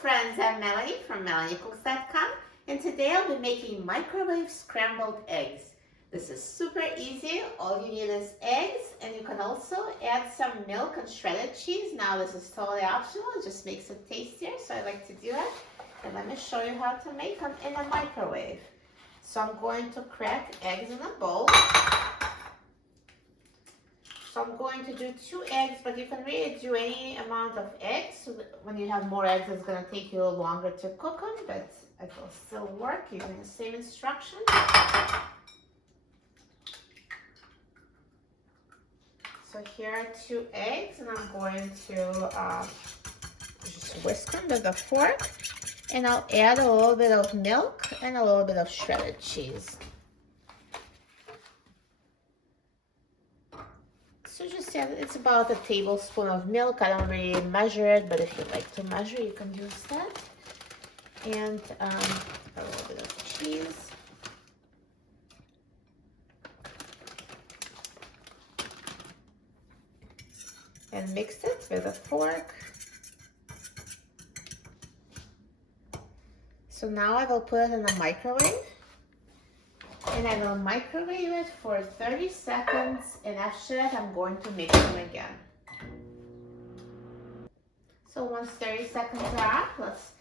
friends, I'm Melanie from melaniecooks.com, and today I'll be making microwave scrambled eggs. This is super easy. All you need is eggs, and you can also add some milk and shredded cheese. Now this is totally optional, it just makes it tastier, so I like to do it. And let me show you how to make them in a microwave. So I'm going to crack eggs in a bowl. So I'm going to do 2 eggs, but you can really do any amount of eggs. So when you have more eggs, it's going to take you a little longer to cook them, but it will still work using the same instructions. So here are 2 eggs, and I'm going to just whisk them with a fork, and I'll add a little bit of milk and a little bit of shredded cheese. So just add, it's about a tablespoon of milk. I don't really measure it, but if you like to measure, you can use that. And a little bit of cheese. And mix it with a fork. So now I will put it in the microwave. And I will microwave it for 30 seconds, and after that I'm going to mix them again. So once 30 seconds are up, let's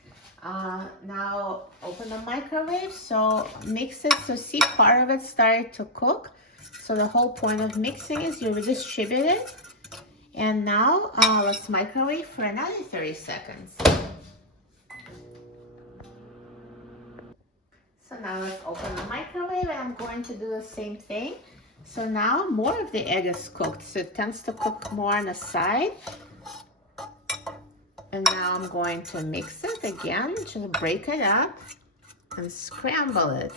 now open the microwave. So mix it, so see part of it started to cook. So the whole point of mixing is you redistribute it. And now let's microwave for another 30 seconds. So now let's open the microwave, and I'm going to do the same thing. So now more of the egg is cooked, so it tends to cook more on the side. And now I'm going to mix it again, just break it up and scramble it.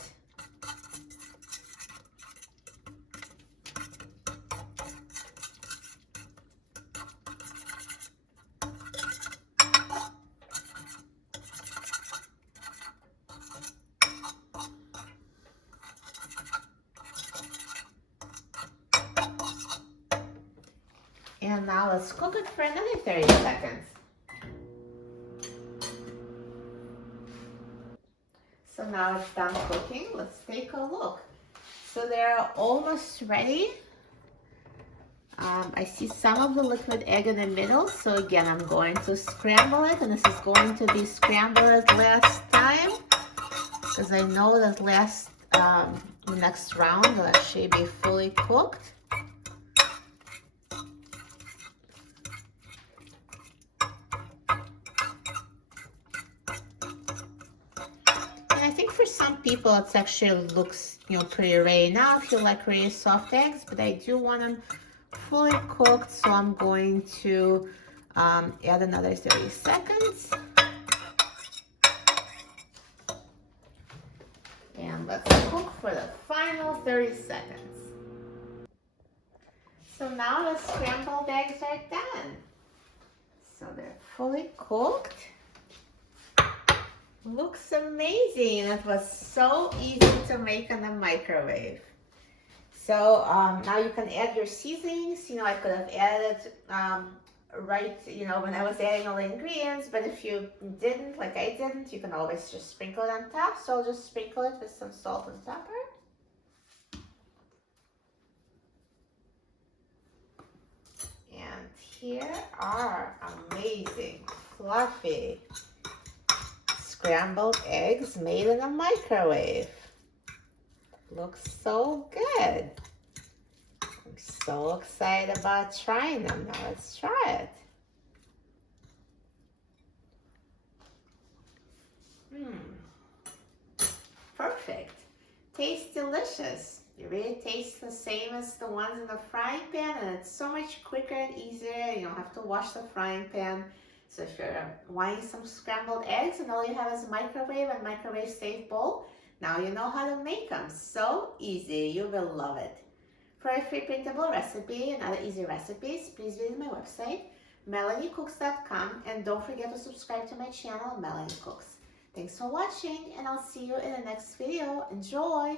And now let's cook it for another 30 seconds. So now it's done cooking. Let's take a look. So they're almost ready. I see some of the liquid egg in the middle. So again, I'm going to scramble it, and this is going to be scrambled as last time, because I know that the next round will actually be fully cooked. I think for some people it actually looks, pretty ready now if you like really soft eggs, but I do want them fully cooked, so I'm going to add another 30 seconds. And let's cook for the final 30 seconds. So now the scrambled eggs are done. So they're fully cooked. Looks amazing. It was so easy to make in the microwave. So now you can add your seasonings. I could have added when I was adding all the ingredients, but if you didn't, like I didn't, you can always just sprinkle it on top. So I'll just sprinkle it with some salt and pepper. And here are amazing, fluffy scrambled eggs made in a microwave. Looks so good. I'm so excited about trying them. Now let's try it. Perfect. Tastes delicious. It really tastes the same as the ones in the frying pan, and it's so much quicker and easier. You don't have to wash the frying pan. So if you're wanting some scrambled eggs and all you have is a microwave and microwave safe bowl, now you know how to make them. So easy, you will love it. For a free printable recipe and other easy recipes, please visit my website, melaniecooks.com, and don't forget to subscribe to my channel, Melanie Cooks. Thanks for watching, and I'll see you in the next video. Enjoy!